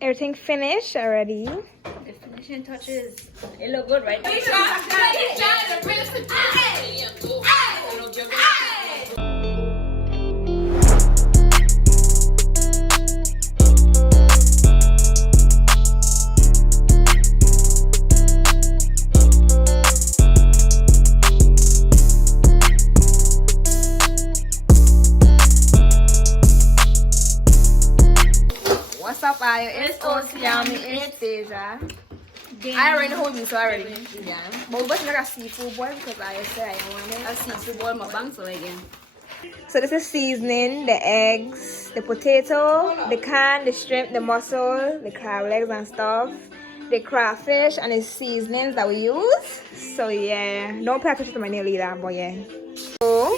Everything finished already. The finishing touches. It look good, right? What's up, Ayo? It's Yummy. It's Deja. I already know who you already. Yeah. But we make a seafood boil because I said I wanted A seafood boil mukbang so again. So this is seasoning, the eggs, the potato, the can, the shrimp, the mussel, the crab legs and stuff, the crawfish, and the seasonings that we use. So yeah, don't pay attention to my nail either, but yeah. So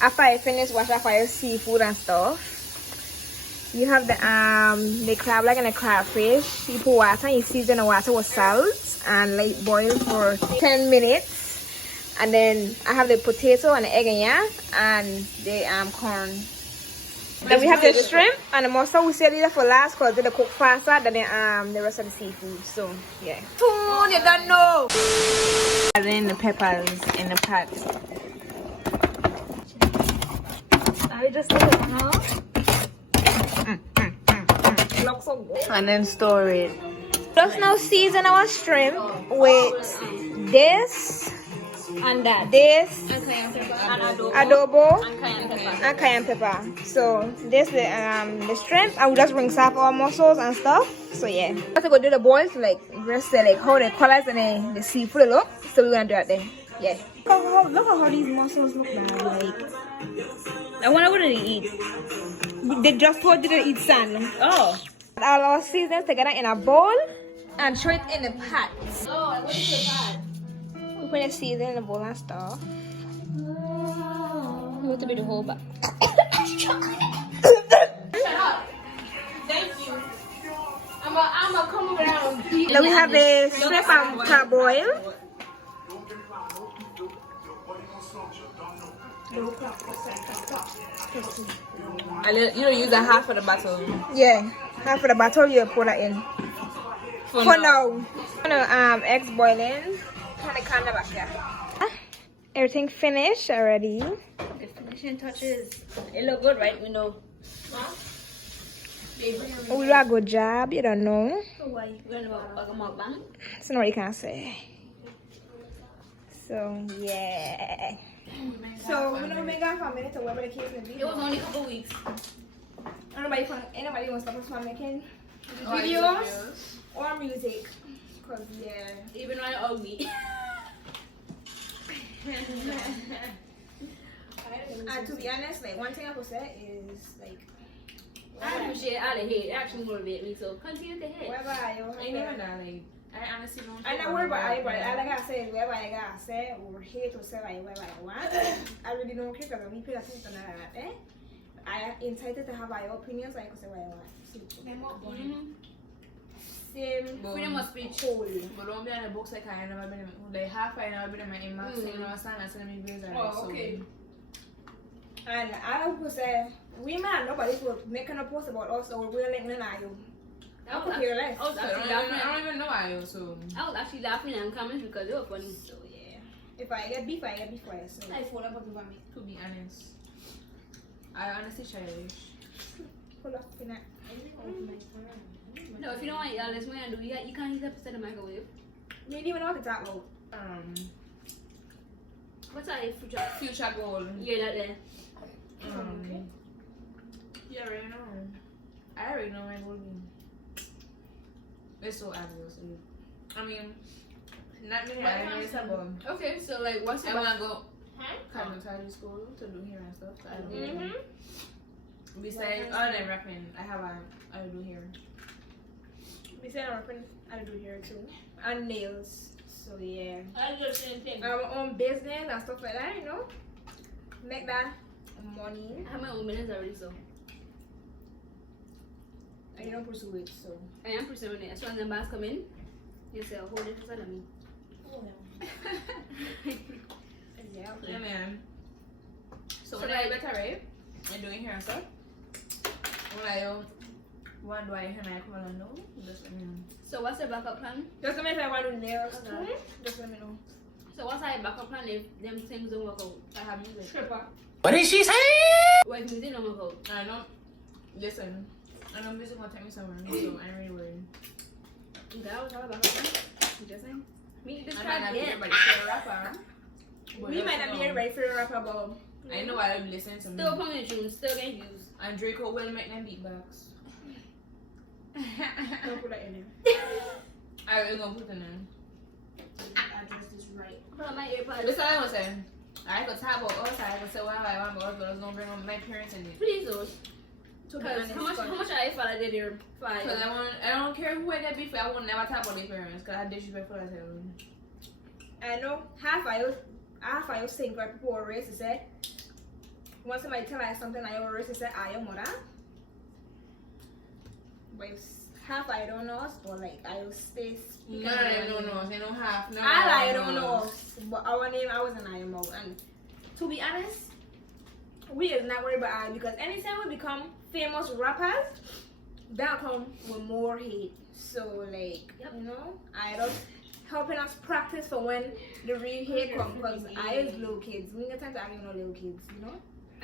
after I finish washing up your seafood and stuff, you have the crab leg and the crawfish. You put water and you season the water with salt and let boil for 10 minutes. And then I have the potato and the egg in here and the corn. Then we have the shrimp and the mussel. We save it for last because they cook faster than the rest of the seafood. So yeah. Food, you don't know. And then the peppers in the pot. I just take it now. Looks so good. And then store it. Just now season our shrimp with this. And that. This. And adobo. And cayenne pepper. So this the shrimp. I will just rinse off our mussels and stuff. So yeah. I have to go do the boils to like rest like how the colors and the seafood look. So we're gonna do that then. Yeah. Look at how these mussels look now. Like I wonder what did he eat? they just told you to eat sand. Oh. All our seasons together in a bowl and throw it in the pot. Oh, I went to the pot. We put the season in the bowl and stuff. You want to be the whole bag. Shut up. Thank you. I'm a come around. Now we have the shrimp and parboil. And you don't use a half of the bottle. Yeah, half of the bottle you put that in. For now. Eggs boiling. Everything finished already. The finishing touches. It look good, right? We know. We do a good job, you don't know. So why? We're going to make a mukbang? That's not what you can say. So yeah. So we're gonna make that for a minute or whatever the case may be. It was only a couple weeks. Anybody wants to stop us from making videos or music? Cause yeah. Even when I'm ugly. And to be honest, like one thing I could say is like I appreciate all the hate. It actually motivates me. So continue to hate. wherever I am, I never know. Like I honestly don't. I'm not worried about anybody. Like I said, wherever I gotta say or hate or say like whatever I want. I really don't care because we pay attention to that. I am entitled to have my opinions. So I can say what I want. Same. Freedom must be whole. But don't be on the books like I never been like half I never been in my inbox saying no sign and sending me bills. Oh, okay. And I would say we man nobody could make a post about us or we're like no you. I could hear less. I don't even know why so I was actually laughing in comments because they were funny. So yeah. If I get beef, I get beef for you. So I fall about the me. To be honest. I honestly childish. Pull up in that. No, if you don't want to eat all this, what you do? You can't heat up instead of the microwave. You didn't even know what to talk about. What's our future goal? Yeah, that there. You already know. I already know my goal. It's so obvious. I mean, not me. I know it's a bomb. Okay, so like, what's I wanna go cosmetology school to do hair and stuff. So I don't know. Besides, other than rapping, I do hair. Besides rapping, I do hair too, and nails. So yeah. I do the same thing. Our own business and stuff like that, you know. Make that money. I have my own business already, so. And you don't pursue it, so. I am pursuing it. As soon as the boss come in, you say, oh, hold it for me. Oh no. Yeah, okay. Yeah, man. So when I better, right? I'm doing hair and stuff. When I One do I and I call and know? Just let me know. So what's your backup plan? Just let me know if I want to do nails too. Just let me know. So what's your backup plan if them things don't work out? I have music. Stripper. What did she say? What if music don't work out? I know. Listen. I know music will take me somewhere, so I ain't really worried. That was our backup plan. You just saying? Me, this I guy, might not be yeah. everybody for a rapper. We might not be everybody for a rapper, but I know I don't listen to me. Still playing the tune, still getting views. And Draco will make them beatbox. don't put that in there. I will gonna put it in. Address is right. Put on my earpods. This is what I was saying. I could talk about us, I could say what I want, but I was gonna bring on my parents in it. Please do. To be Because honest, how much I thought I did here? Because I don't care who I get beef with, I won't never talk about their parents, because I disrespectful as hell. I know half I was saying what people were racist said. Once somebody tell I something I was racist say I am mother. But half I don't know us, but like I will stay speaking. No, they don't have. No, I don't know us, but our name I was an I am out. And to be honest, we is not worried about I because anytime we become famous rappers, that come with more hate. So like you know, I don't helping us practice for when the real hate comes because I is little kids. We ain't got time to argue no little kids, you know.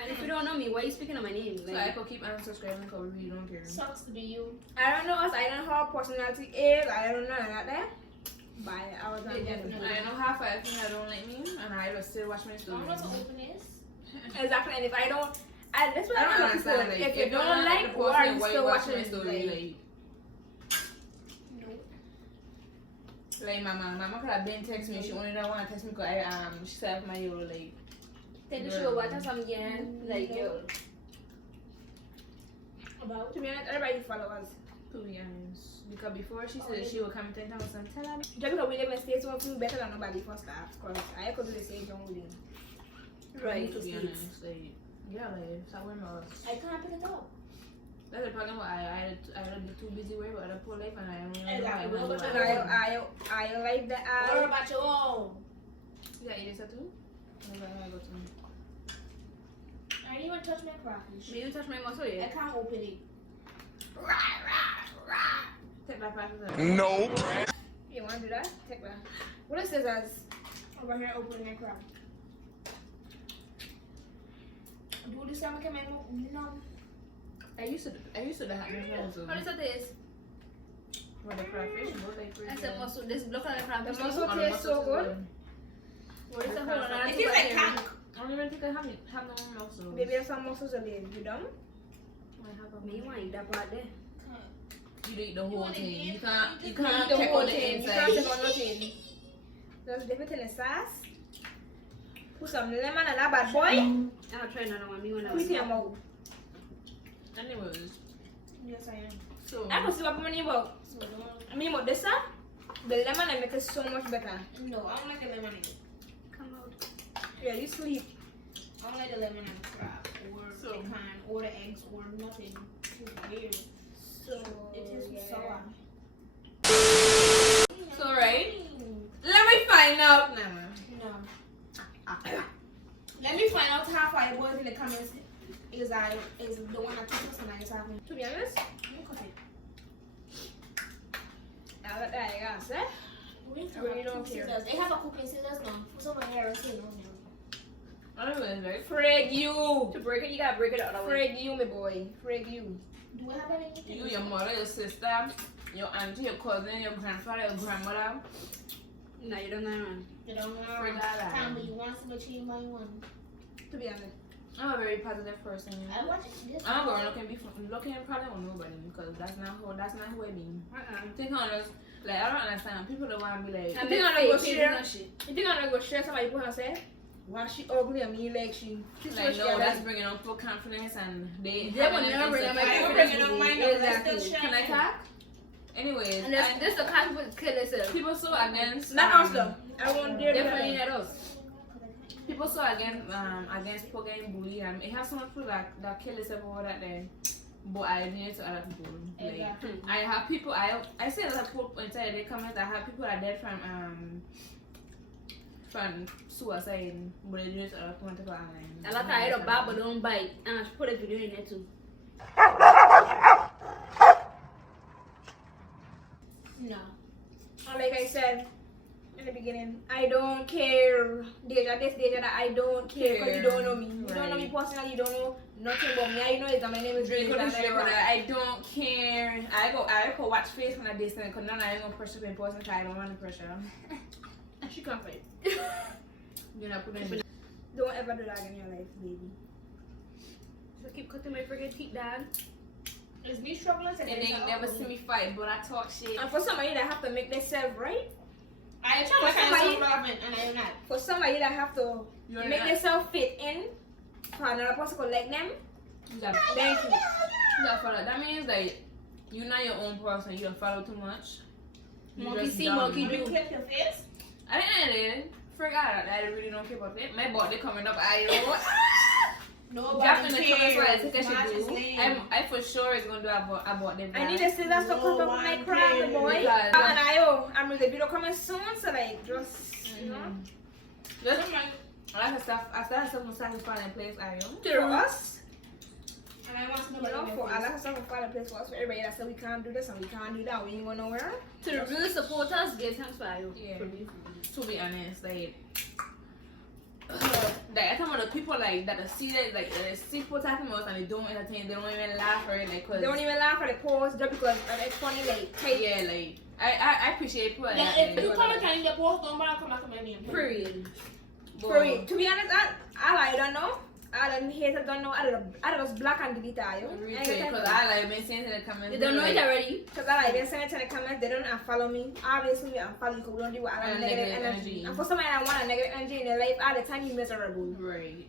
And if you don't know me, why are you speaking on my name? So I could keep unsubscribing because we really don't care. Sucks to be you. I don't know us. I don't know how personality is. I don't know that there. But I was not Definitely. I know half I think I don't like me, and I will still watch my I stories. don't know what open is. Exactly. And if I don't, that's what I I don't don't understand. understand. If you don't like, why are you still watching my it? story? Like mama could have been text me. She only don't want to text me because she said my euro like. Then the show watch some again, like yo. About to be honest, everybody follow us. To be honest, because before she said she would come 10,000, tell her. Just because we live in states, we feel better than nobody for staff. Cause I could do the same thing with them. Right. To be honest, like like stop wearing my. I can't pick it up. That's the problem. I be too busy worrying about other poor life, and I don't know. Exactly. I like the What about your own? Yeah, it is that too. I didn't even touch my crackers. You didn't touch my muscle I yet. can't open it. Take that practice out. Nope. You want to do that? Take that. What is scissors? Over here, opening my crab. Do this time, I no. I used to have my muscle. How does that taste? For the crayfish, both like I said muscle. This look like a crab. The muscle tastes so good. What is the whole lot? It tastes like cank. I don't even think I have no muscle. Maybe there's some muscles in there. You done? Me want to eat that part there. You eat the whole thing. You can't The check whole on the thing. You inside. can't take on nothing. Just dip it in the sauce. Put some lemon and that bad boy. I'm not trying another one. Me want to Put it in your mouth. Anyways, Yes, I am. so I can see what I'm about. I mean, what this the lemon I make it so much better. No, I don't like the lemon in it. Come out. Yeah, you sleep. I don't like the lemon and the crab or the pecan or the eggs or nothing. It's weird. So It tastes sour. so right. Let me find out now. No. let me find out how far it was in the comments. Is the one that took us and I is having. To be honest, I let that guys, eh? I really don't care. They have a cooking scissors now. For some of my hair, Anyways, right. Frig you. To break it, you gotta break it out of the way. Frig you, my boy. Frig you. Do I have anything? You, your mother, your sister, your auntie, your cousin, your grandfather, your grandmother. No, you don't know. You don't know. Frig all that. Time, but you want to achieve my one. To be honest. I'm a very positive person. I watch this. I'm not going looking probably on nobody because that's not who I mean. Think honest, like I don't understand. People don't want to be like. You think I'm gonna go share? You think I'm gonna go share somebody put her say? Why she ugly and me like she's Like so no, that's bringing up full confidence and they will never bring up my confidence. Exactly. Can I talk? Anyways, And this the kind of kill itself. people so against. Not us though. I won't dare Definitely not us. People so against people getting bullied and it has so much people that kill themselves over that day. But I do it to other people. Like Exactly. I have people I see a lot of people inside the comments. I have people that dead from suicide, but they do it to other people online. I like I had a bad but don't bite. And I should put a video in there too. No. Like I said in the beginning, I don't care. Deja this, Deja that. I don't care because you don't know me. You don't know me personally. You don't know nothing about me. All you know is that my name is Deja. I don't care. I go watch face when I distance because none I ain't gonna pressure in person because I don't want to pressure. She can't fight. You're not putting it. Don't ever do that in your life, baby. So keep cutting my friggin' teeth, Dad. It's me struggling to And they never see me fight, but I talk shit. And for somebody that have to make themselves right, I try to find some relevant and I am not. for somebody that have to make themselves fit in for another person to like them, thank you. That means like you're not your own person. You don't follow too much. Monkey see, monkey do. Clip your face. I didn't. Forgot. I really don't care about it. My birthday coming up. Drop in the comments what I think I should do. I for sure is gonna do about them. I need a scissors to cut up my crab, boy. And I'm with the video coming soon, so like just you know. Just I started stuff on sacrifice in place. To us. And I want to know You know, for I like stuff to find a place for us. For everybody that said we can't do this and we can't do that, we ain't going nowhere. To the real supporters, give thanks for you. Yeah. To be honest, like I talking about the people like that see that like they see people talking about us and they don't entertain, they don't even laugh or like cause They don't even laugh at the post just because it's funny like yeah, like I appreciate people Yeah, like if you comment and you post, don't bother come back to my name. Period. for real. To be honest, I don't know. I don't hate it, don't know. I just block and delete you. Because I like been saying in the comments. They don't know it already. Because I like been saying in the comments, they don't unfollow me. Obviously, we unfollow you because we don't do what I like negative energy. And for somebody that want a negative energy in their life, all the time you miserable. Right.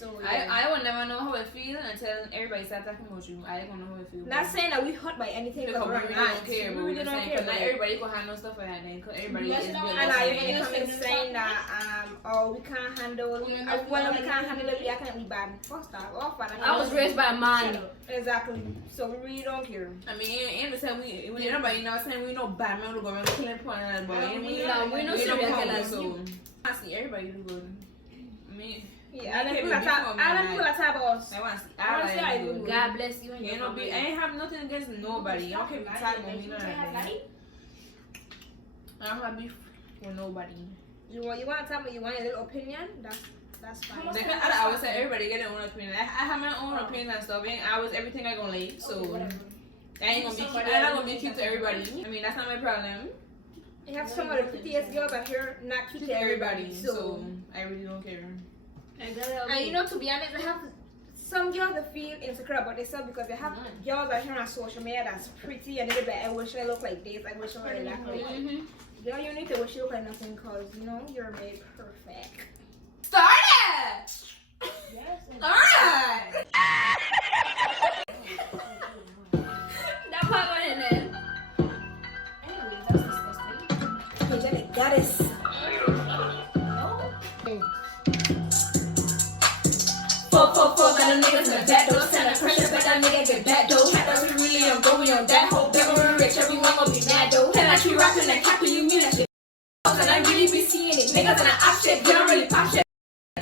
So yeah. I will never know how it feels until everybody starts talking about you. I ain't gonna know how it feels. Not saying that we hurt by anything because we we're really not. don't care. We really don't care. Not everybody gonna handle stuff like that. Because everybody is good. And are you in the comments saying that oh we can't handle we can't handle it, we can't be bad. First off, I was raised by a man. Exactly. So we really don't care. I mean, in the same we everybody know saying we know bad men will go around killing point and but we know serial killers. So I see everybody do good. I mean. Yeah, I don't feel like us. I want to see I do. God bless you and your family. I ain't have nothing against nobody. I don't care if you tag on me or anything. I don't have beef with nobody. You want to tell me you want a little opinion? That's fine. I always say everybody get their own opinion. I have my own opinion and stuff. And I was everything I gonna like. So I ain't gonna be cute. I'm not gonna be cute to everybody. I mean that's not my problem. You have some of the prettiest girls out here not cute to everybody. So I really don't care. And you know, to be honest, I have some girls that feel insecure about themselves because they have girls out here on social media that's pretty and they're like, I wish I look like this, I wish I look like that. Girl, you need to wish you look like nothing because you know you're made perfect. Start it! Yes. Alright! That part went in there. Anyways, that's disgusting. Daishathegodess. Fuck, got them niggas in the back door. Send the pressure, but that nigga get back door. Had us we really on go, we on that whole bit. We're rich, everyone gon' be mad though. And like you rapping and capping, you mean that shit. And I really be seeing it. Niggas in the op shit, they don't really pop shit.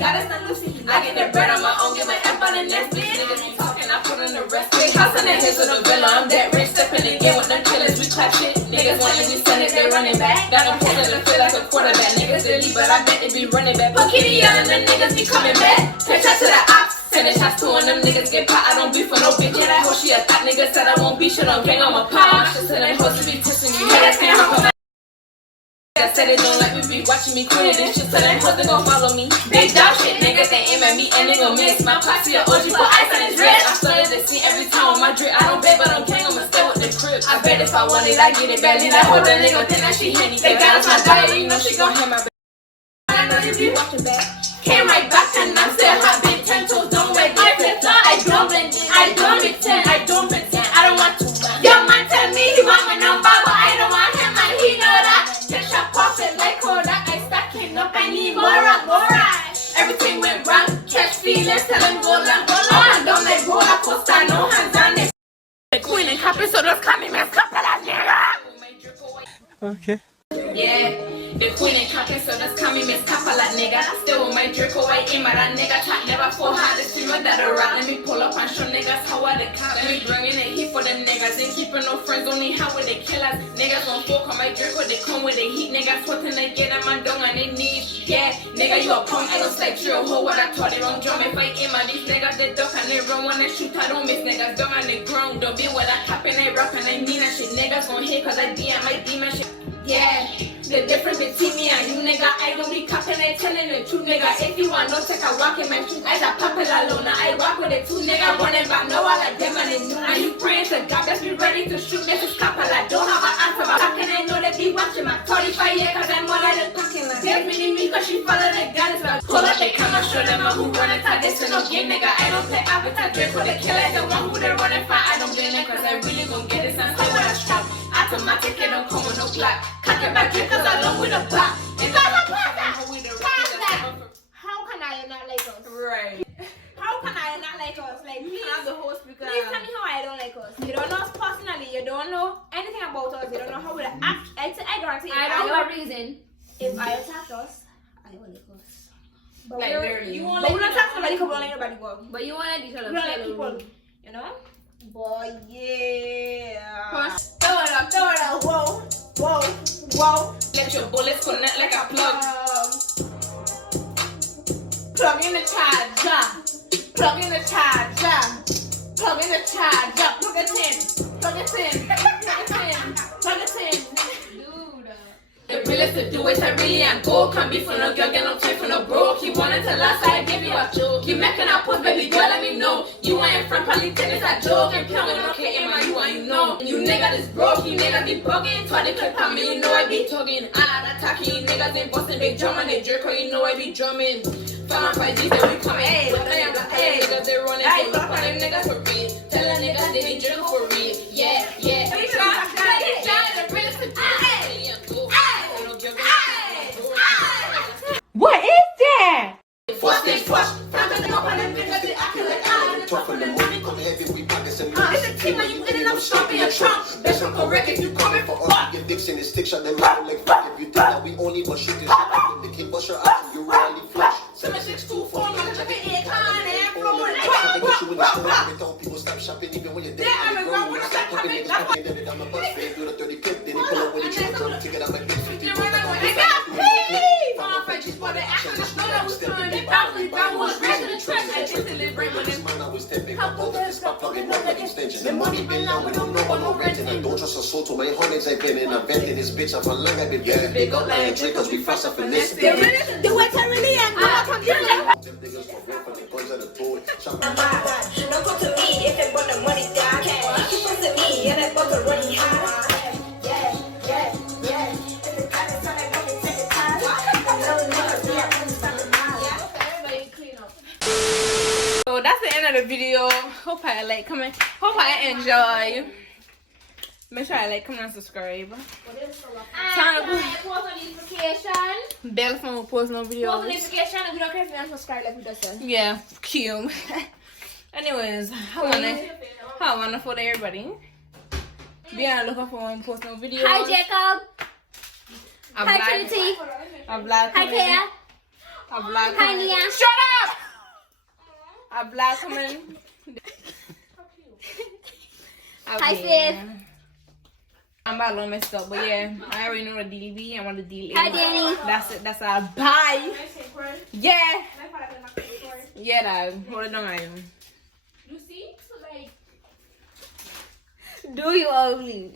Got us not Lucy. I get the bread on my own, get my F on the next bitch. Niggas be talking, I put in the rest. Big house in the hills with a villa. I'm that rich, stepping again with them killers, we clap shit. Niggas want you to send it, they running back. Got them pulling to feel like a quarterback. Niggas really, but I bet they be running back. Put Kitty yelling, them niggas be coming back. Catch up to the ops. Send the shots to when them niggas get pot. I don't beef for no bitch. Yeah, that hoe she a thought nigga said I won't be shit on gang. I'm a pop. Just tell them hoes to be testing you. Yeah, that's can't hop on my. I said they don't like me be watching me quit it. Just tell them hoes they gon' follow me. Big dog shit, niggas they aim at me and they gon' miss. My posse a OG put ice on his wrist. I started to see every time on my drip. I don't bet but I'm king, I'ma stay with the crib. I bet if I want it, I get it badly. That hoe that nigga think that she handy. They got us my diet, you know she gon' hit my back. I know you be watching back. Came right back and I'm still hot, big 10 toes, don't wait, I don't pretend, I don't want to. Young man tell me he want my number, but I don't want him, and he know that. Catch up profit like Kodak, I stacking up, I need more rock. Everything went wrong, catch feelings, tell him go long, don't let go, I post, I no hands on it. The queen and copy, so those coming, man, stop that nigga. Okay. Yeah, The queen and copping, so that's coming Miss Kappa like nigga. Still with my Draco, I aim at that nigga. Talk never fall hard, it's you that a rat. Let me pull up and show niggas how I the cop. Let me bring in the heat for the niggas. Ain't keeping no friends, only how with the killers. Niggas gon' fuck on my Draco, they come with the heat. Niggas sweating they get on my dung and they need. Yeah, nigga, you a punk, I don't like you a hoe. What I taught it wrong drum. If I aim at these niggas, they duck and they run. When I shoot, I don't miss niggas. Dumb and they grown. Don't be what I cap and they rock and they mean that shit. Niggas gon' hate cause I DM my demon shit. Yeah, the difference between me and you, nigga. I don't be capping, I telling the truth, nigga. If you want no take a walk in my shoes, I got poppin' alone. I walk with the two nigga running back. No, I like them and they knew. And you praying to God, let's be ready to shoot. Mrs. Kappa, I don't have an answer. But how can I know they be watching my 45 years? Cause I'm more than the talking like. There's really me cause she follow the guns. Like, pull up the camera, show them who running tight. This is no game, nigga. I don't play avatar, drink for the killer. The one who they running for, I don't blame them cause I really gon' get this and say what I strap. Automatic, it don't come with no black. Cock it back, drink cause I love with a back. And How can I not like us? right. How can I not like us? Like, please, Have the whole speaker. please tell me how I don't like us. You don't know us personally. You don't know anything about us. You don't know how we act. I guarantee. I don't know a reason. If I attack us, I will like us. But Like, literally. you won't. But we don't attack somebody because we don't like nobody. Go. But you want each other. We don't like people. You know. Boy, yeah. Throw it up, Whoa, whoa, whoa. let your bullets connect like a plug. Plug in the charger. Plug in the charger. Plug in the charger. Plug it in. Plug it in. Plug it in. Plug it in. The realest to do it, I really am go. Can't be for no girl, get no time for no broke. You wanted to last, I give you a joke. You making a post, baby girl, let me know. You ain't in front, probably think it's a joke. And plowing, okay, am I you and you know. You niggas is broke, you niggas be bugging. Try to clip on me, you know I be tugging. Attacking, you niggas ain't busting big drum and they jerk, or you know I be drumming. Found out 5G, then we coming. Hey, but I am the hey, niggas they running. Hey, fuck on them niggas for real. Tell them niggas they be jerk for real. Yeah, yeah. The realest to do it. What is that? Fuck they fuck. Tough on the money, come heavy, we pockets and It's a team and you ended up stomping your trunk. That's not correct if you coming for fuck. Your dicks in the stick, shot them out like fuck. If you think that we only but shoot this shit, the kid bust your ass, you really flush. 7624, man, check it in, con, and flow, Something get you in the store, every time people stop shopping, even when you're dead. Yeah, I'm a girl with a Stop step, pumping niggas, popping them down the bus, they do the 30 clip, then they pull up with a triple drum, ticket out like this, 50 They got paid. Mom, I just bought the action, the snow that was coming. They found me, that was right to the track. I just delivered with them. Man, I was 10 big, I'm all the stop plugging up like extension. The money been down, we don't know what no renting. I don't trust a soul to my hundreds, I've been in a vent in this bitch, I'm a long, I've been very big up like a drink, cause we fast up in this. The realest do it, I really am. Them niggas for real for the guns at the door. Don't come to me if they want the money down. You come to me and I want the money high. Yeah. If the guy is on that fucking second time, Everybody clean up. So that's the end of the video. Hope I like, comment. Hope I enjoy. Make sure I like, comment, and subscribe. And post notification. Bell phone will post no Post videos. notification and we don't care if you don't subscribe like we just said. Yeah, cute. Anyways, how wonderful to everybody. Be on the lookout for when we post no videos. Hi Jacob. A Hi black, Trinity. a black Hi woman. Kaya. A black Hi woman. Nia. Shut up! A black woman. Hi Faith. I'm about to messed up, but yeah, I already know the deal be. I want the deal. Hi Danny. That's it. That's our bye. Yeah. Yeah, dog. Hold it down, Iron. You see? Like. do you ugly?